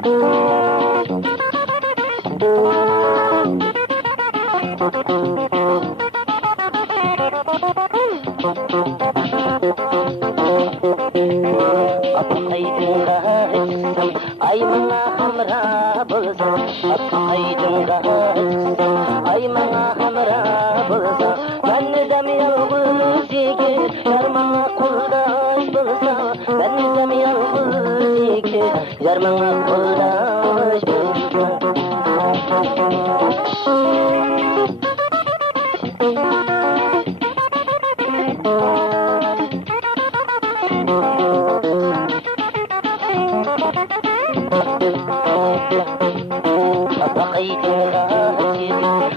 Ay mana hamra bulsa, ay junga ay mana hamra bulsa, ben de mi yalnız ki, yar mana kuldaş bulsa, ben de mi yalnız ki, yar mana kuldaş bulsa.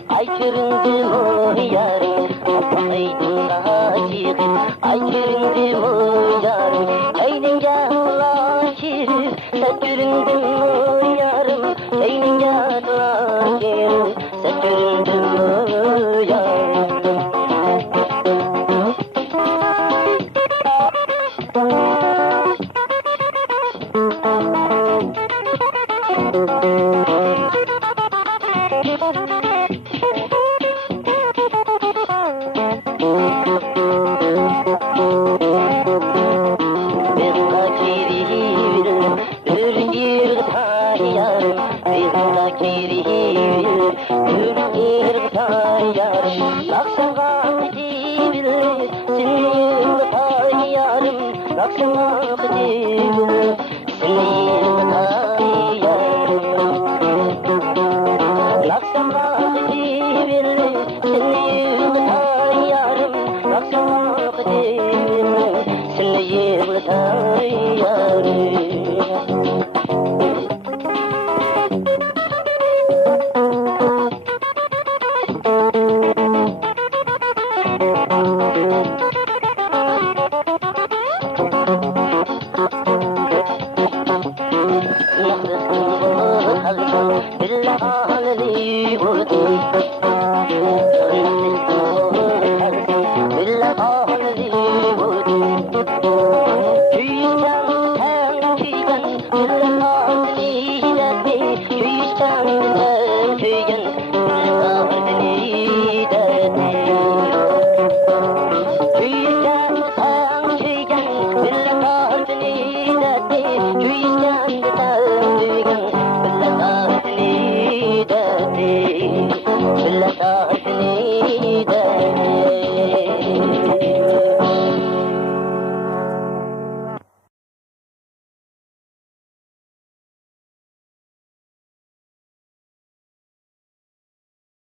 Ay köründüm o yarim, apaydım açık. Ay köründüm o yarim, eynenge ulaşır. Sen köründüm o yarim, eynenge ulaşır. Sen köründüm o yarim. Bella